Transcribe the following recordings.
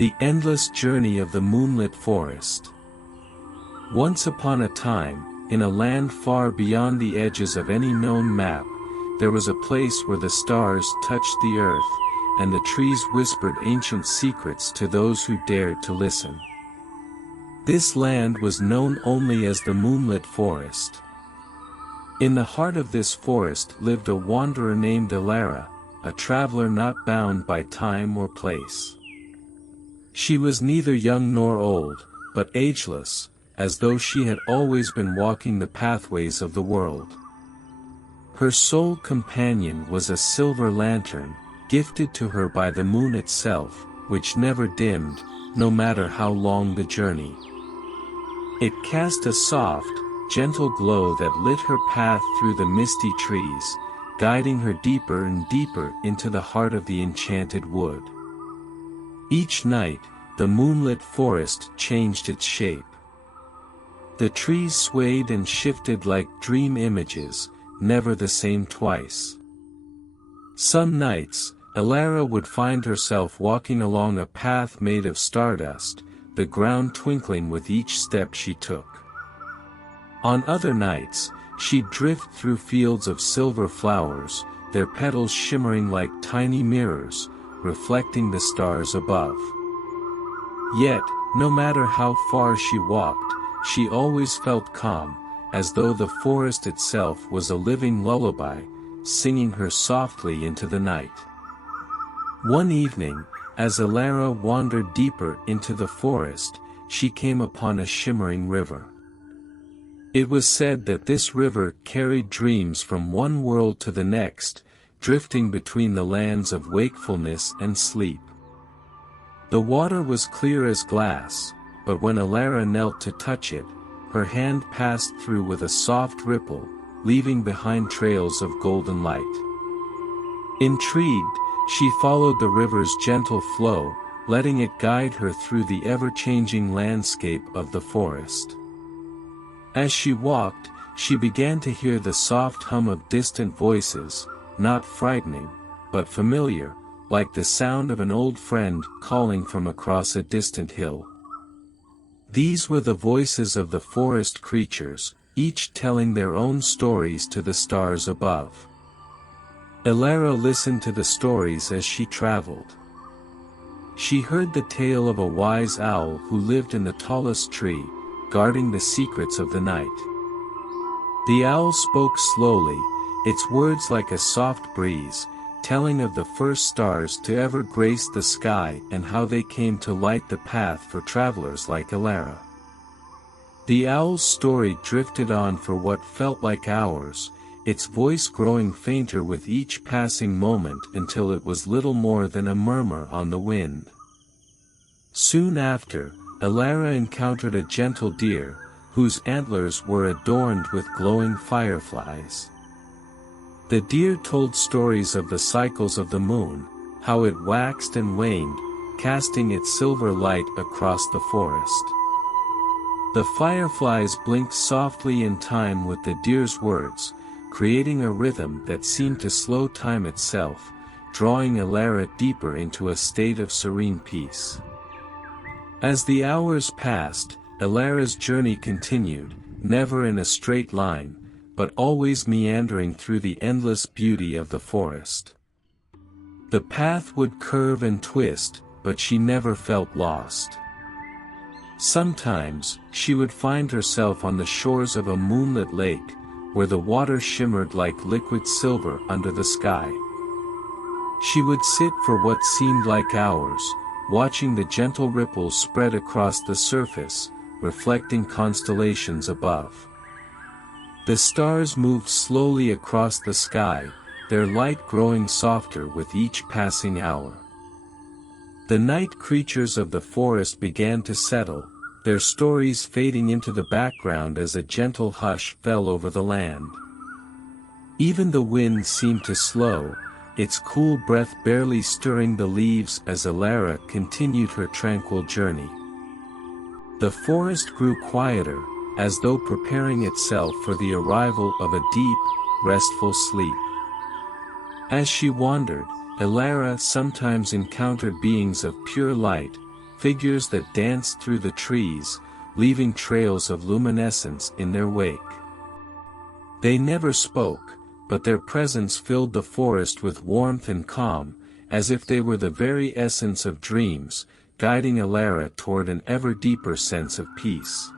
The endless journey of the Moonlit Forest. Once upon a time, in a land far beyond the edges of any known map, there was a place where the stars touched the earth, and the trees whispered ancient secrets to those who dared to listen. This land was known only as the Moonlit Forest. In the heart of this forest lived a wanderer named Elara, a traveler not bound by time or place. She was neither young nor old, but ageless, as though she had always been walking the pathways of the world. Her sole companion was a silver lantern, gifted to her by the moon itself, which never dimmed, no matter how long the journey. It cast a soft, gentle glow that lit her path through the misty trees, guiding her deeper and deeper into the heart of the enchanted wood. Each night, the moonlit forest changed its shape. The trees swayed and shifted like dream images, never the same twice. Some nights, Elara would find herself walking along a path made of stardust, the ground twinkling with each step she took. On other nights, she'd drift through fields of silver flowers, their petals shimmering like tiny mirrors, reflecting the stars above. Yet, no matter how far she walked, she always felt calm, as though the forest itself was a living lullaby, singing her softly into the night. One evening, as Elara wandered deeper into the forest, she came upon a shimmering river. It was said that this river carried dreams from one world to the next, drifting between the lands of wakefulness and sleep. The water was clear as glass, but when Elara knelt to touch it, her hand passed through with a soft ripple, leaving behind trails of golden light. Intrigued, she followed the river's gentle flow, letting it guide her through the ever-changing landscape of the forest. As she walked, she began to hear the soft hum of distant voices, not frightening, but familiar, like the sound of an old friend calling from across a distant hill. These were the voices of the forest creatures, each telling their own stories to the stars above. Elara listened to the stories as she traveled. She heard the tale of a wise owl who lived in the tallest tree, guarding the secrets of the night. The owl spoke slowly, its words like a soft breeze, telling of the first stars to ever grace the sky and how they came to light the path for travelers like Elara. The owl's story drifted on for what felt like hours, its voice growing fainter with each passing moment until it was little more than a murmur on the wind. Soon after, Elara encountered a gentle deer, whose antlers were adorned with glowing fireflies. The deer told stories of the cycles of the moon, how it waxed and waned, casting its silver light across the forest. The fireflies blinked softly in time with the deer's words, creating a rhythm that seemed to slow time itself, drawing Elara deeper into a state of serene peace. As the hours passed, Elara's journey continued, never in a straight line, but always meandering through the endless beauty of the forest. The path would curve and twist, but she never felt lost. Sometimes, she would find herself on the shores of a moonlit lake, where the water shimmered like liquid silver under the sky. She would sit for what seemed like hours, watching the gentle ripples spread across the surface, reflecting constellations above. The stars moved slowly across the sky, their light growing softer with each passing hour. The night creatures of the forest began to settle, their stories fading into the background as a gentle hush fell over the land. Even the wind seemed to slow, its cool breath barely stirring the leaves as Elara continued her tranquil journey. The forest grew quieter, as though preparing itself for the arrival of a deep, restful sleep. As she wandered, Elara sometimes encountered beings of pure light, figures that danced through the trees, leaving trails of luminescence in their wake. They never spoke, but their presence filled the forest with warmth and calm, as if they were the very essence of dreams, guiding Elara toward an ever deeper sense of peace.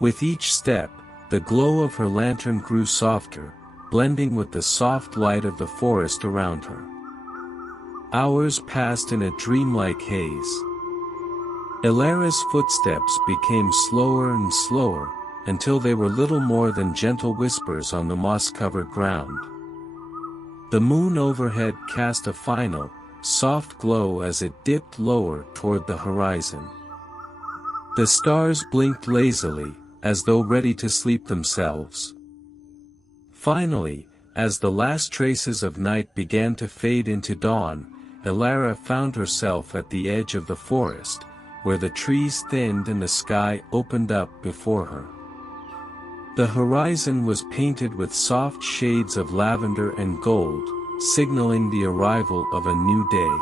With each step, the glow of her lantern grew softer, blending with the soft light of the forest around her. Hours passed in a dreamlike haze. Elara's footsteps became slower and slower, until they were little more than gentle whispers on the moss-covered ground. The moon overhead cast a final, soft glow as it dipped lower toward the horizon. The stars blinked lazily, as though ready to sleep themselves. Finally, as the last traces of night began to fade into dawn, Elara found herself at the edge of the forest, where the trees thinned and the sky opened up before her. The horizon was painted with soft shades of lavender and gold, signaling the arrival of a new day.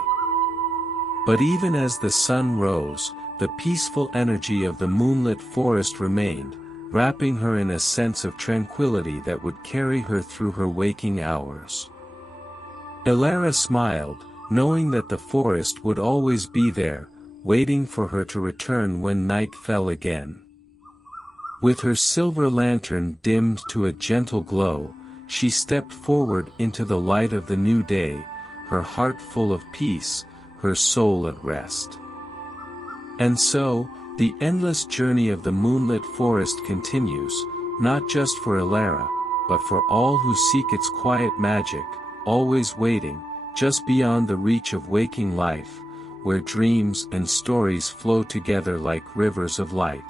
But even as the sun rose, the peaceful energy of the moonlit forest remained, wrapping her in a sense of tranquility that would carry her through her waking hours. Elara smiled, knowing that the forest would always be there, waiting for her to return when night fell again. With her silver lantern dimmed to a gentle glow, she stepped forward into the light of the new day, her heart full of peace, her soul at rest. And so, the endless journey of the moonlit forest continues, not just for Elara, but for all who seek its quiet magic, always waiting, just beyond the reach of waking life, where dreams and stories flow together like rivers of light.